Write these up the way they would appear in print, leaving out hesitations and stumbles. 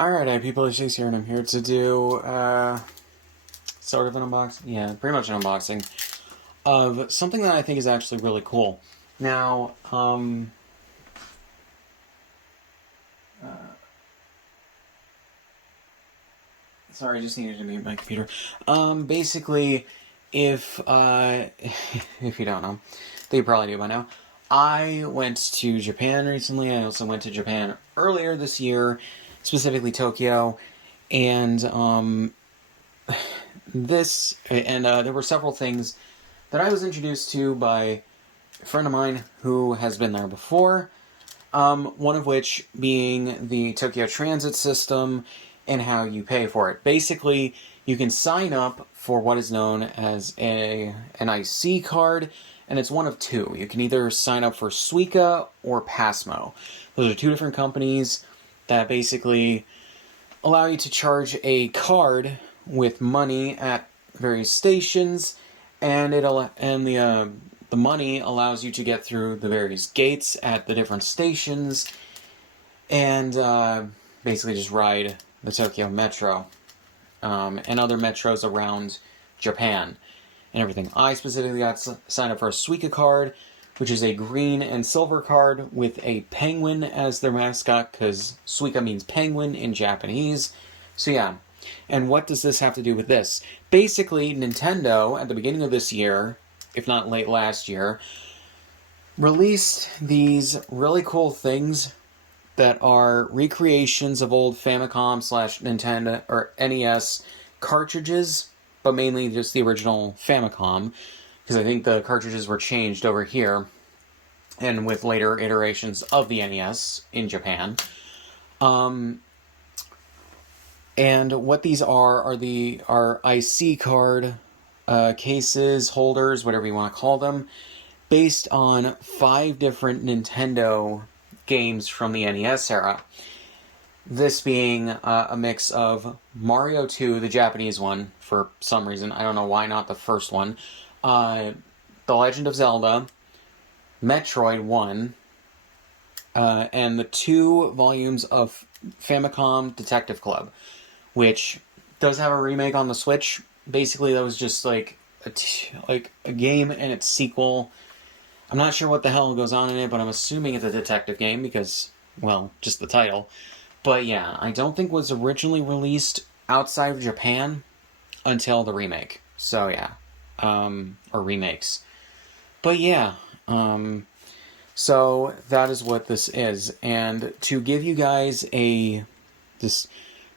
Alright, people, it's Scsigs here, and I'm here to do, sort of an unboxing. Yeah, pretty much an unboxing of something that I think is actually really cool. Now, sorry, I just needed to mute my computer. Basically, if, if you don't know, they probably do by now, I went to Japan recently. I also went to Japan earlier this year, specifically Tokyo, and, there were several things that I was introduced to by a friend of mine who has been there before. One of which being the Tokyo Transit system and how you pay for it. Basically, you can sign up for what is known as an IC card, and it's one of two. You can either sign up for Suica or Passmo. Those are two different companies that basically allow you to charge a card with money at various stations, and the money allows you to get through the various gates at the different stations, and basically just ride the Tokyo Metro and other metros around Japan and everything. I specifically got signed up for a Suica card, which is a green and silver card with a penguin as their mascot, because Suica means penguin in Japanese. So yeah. And what does this have to do with this? Basically, Nintendo, at the beginning of this year, if not late last year, released these really cool things that are recreations of old Famicom / Nintendo or NES cartridges, but mainly just the original Famicom, because I think the cartridges were changed over here, and with later iterations of the NES in Japan. And what these are IC card cases, holders, whatever you want to call them, based on 5 different Nintendo games from the NES era. This being a mix of Mario 2, the Japanese one, for some reason. I don't know why not the first one. The Legend of Zelda, Metroid 1, and the 2 volumes of Famicom Detective Club, which does have a remake on the Switch. Basically, that was just like a game and its sequel. I'm not sure what the hell goes on in it, but I'm assuming it's a detective game because, well, just the title. But yeah, I don't think it was originally released outside of Japan until the remake. So yeah, or remakes. But yeah, so that is what this is. And to give you guys this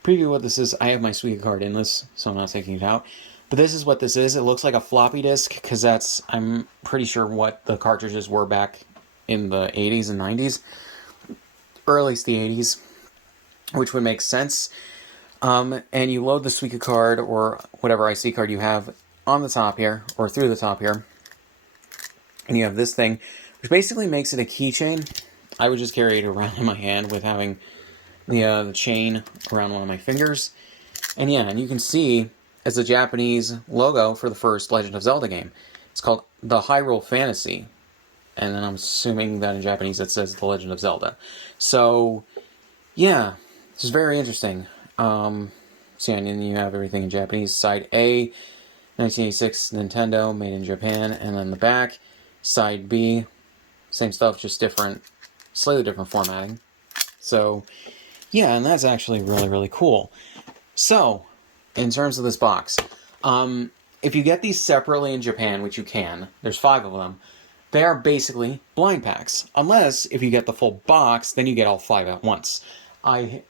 preview of what this is, I have my Suica card in this, so I'm not taking it out. But this is what this is. It looks like a floppy disk, because that's, I'm pretty sure, what the cartridges were back in the 80s and 90s. Or at least the 80s, which would make sense. And you load the Suica card, or whatever IC card you have, on the top here, or through the top here. And you have this thing, which basically makes it a keychain. I would just carry it around in my hand with having the chain around one of my fingers. And yeah, and you can see as the Japanese logo for the first Legend of Zelda game. It's called the Hyrule Fantasy. And then I'm assuming that in Japanese it says The Legend of Zelda. So, yeah, this is very interesting. So yeah, and then you have everything in Japanese. Side A, 1986 Nintendo, made in Japan. And then the back, Side B, same stuff, just different, slightly different formatting. So, yeah, and that's actually really, really cool. So, in terms of this box, if you get these separately in Japan, which you can, there's 5 of them, they are basically blind packs. Unless, if you get the full box, then you get all 5 at once. I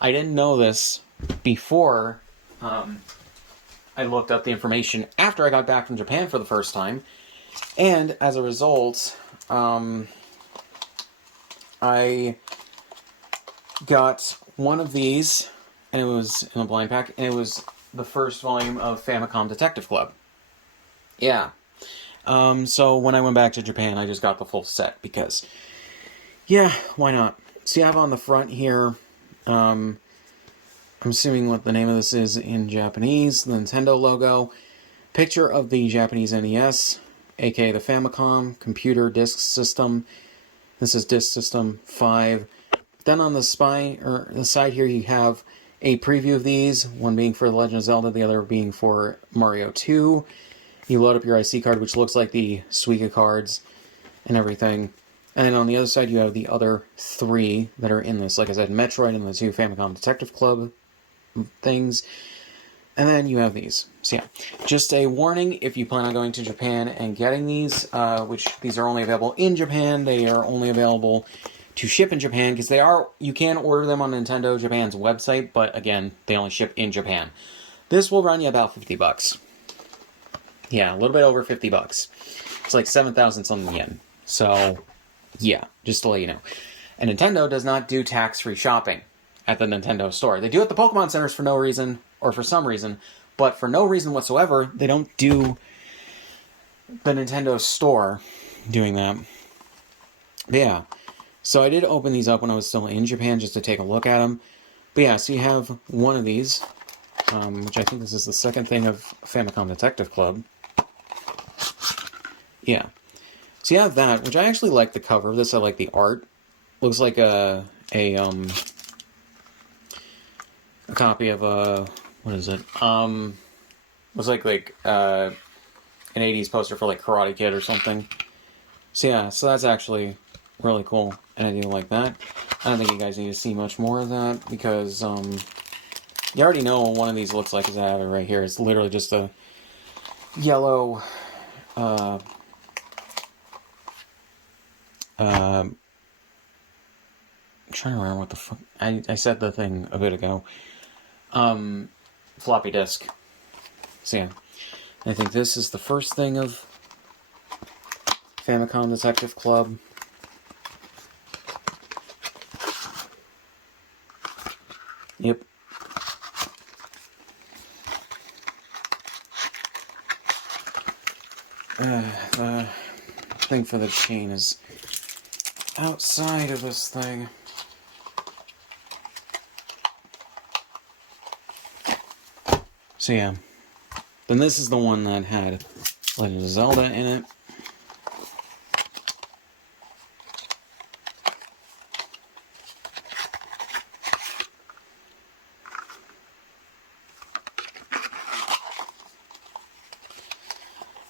didn't know this before I looked up the information after I got back from Japan for the first time. And, as a result, I got one of these, and it was in a blind pack, and it was the first volume of Famicom Detective Club. Yeah. So when I went back to Japan, I just got the full set, because, yeah, why not? So you have on the front here, I'm assuming what the name of this is in Japanese, the Nintendo logo, picture of the Japanese NES, aka the Famicom Computer Disk System. This is Disk System 5. Then on the side here, you have a preview of these, one being for The Legend of Zelda, the other being for Mario 2. You load up your IC card, which looks like the Suica cards and everything. And then on the other side, you have the other 3 that are in this. Like I said, Metroid and the 2 Famicom Detective Club things. And then you have these. So yeah, just a warning, if you plan on going to Japan and getting these, which these are only available in Japan, they are only available to ship in Japan, because you can order them on Nintendo Japan's website, but again, they only ship in Japan. This will run you about $50. Yeah, a little bit over $50. It's like 7,000 something yen. So, yeah, just to let you know. And Nintendo does not do tax-free shopping at the Nintendo store. They do at the Pokemon centers for no reason, or for some reason, but for no reason whatsoever, they don't do the Nintendo store doing that. But yeah, so I did open these up when I was still in Japan just to take a look at them. But yeah, so you have one of these, which I think this is the second thing of Famicom Detective Club. Yeah. So you have that, which I actually like the cover of this. I like the art. Looks like a copy of a, what is it? Looks like an 80s poster for like Karate Kid or something. So yeah, so that's actually really cool, and I do like that. I don't think you guys need to see much more of that, because you already know what one of these looks like, because I have it right here. It's literally just a yellow I'm trying to remember what the fuck I said the thing a bit ago. Floppy disk. So yeah, I think this is the first thing of Famicom Detective Club. Yep. The thing for the chain is outside of this thing. So yeah. Then this is the one that had Legend of Zelda in it.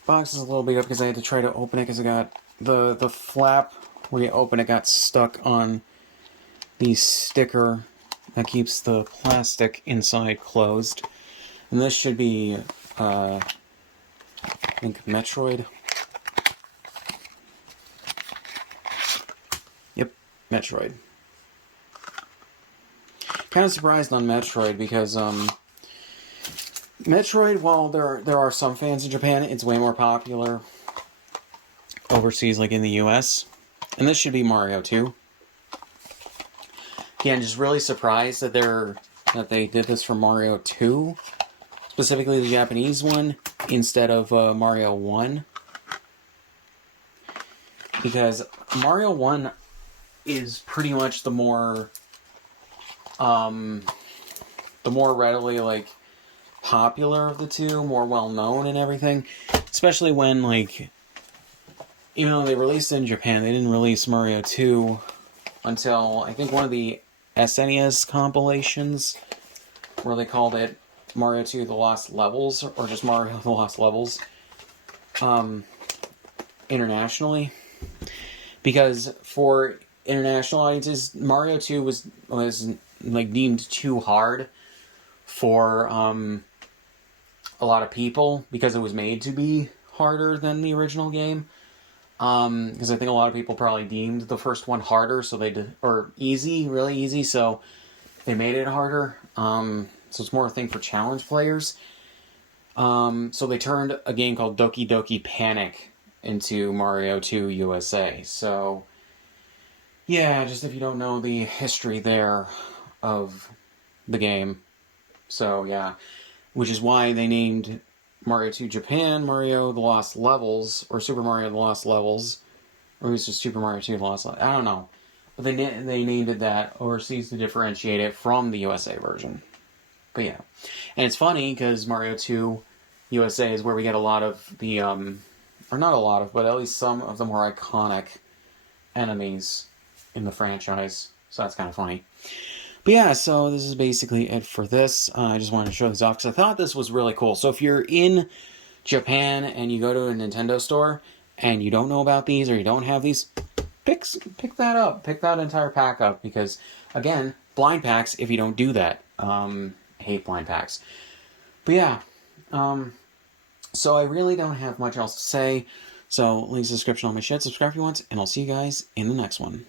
Box is a little big up because I had to try to open it because it got the flap where you open it got stuck on the sticker that keeps the plastic inside closed. And this should be I think Metroid. Yep, Metroid. Kind of surprised on Metroid because Metroid, while there are some fans in Japan, it's way more popular overseas, like in the US. And this should be Mario 2. Again, just really surprised that they did this for Mario 2, specifically the Japanese one, instead of Mario 1. Because Mario 1 is pretty much the more readily, like, popular of the two, more well-known and everything. Especially when, like, even though they released it in Japan, they didn't release Mario 2 until, I think, one of the SNES compilations, where they called it Mario 2 The Lost Levels, or just Mario The Lost Levels, internationally. Because for international audiences, Mario 2 was like deemed too hard for a lot of people, because it was made to be harder than the original game. Because I think a lot of people probably deemed the first one harder, so they did, or easy, really easy, so they made it harder. So it's more a thing for challenge players. So they turned a game called Doki Doki Panic into Mario 2 USA. So, yeah, just if you don't know the history there of the game. So, yeah. Which is why they named Mario 2 Japan Mario The Lost Levels, or Super Mario The Lost Levels. Or it was just Super Mario 2 The Lost Levels. I don't know. But they named it that overseas to differentiate it from the USA version. But yeah. And it's funny, because Mario 2 USA is where we get a lot of the, or not a lot of, but at least some of the more iconic enemies in the franchise. So that's kind of funny. But yeah, so this is basically it for this. I just wanted to show this off because I thought this was really cool. So if you're in Japan and you go to a Nintendo store and you don't know about these or you don't have these, pick that up. Pick that entire pack up because, again, blind packs if you don't do that. Hate blind packs. But yeah, so I really don't have much else to say. So links in the description on my shit. Subscribe if you want, and I'll see you guys in the next one.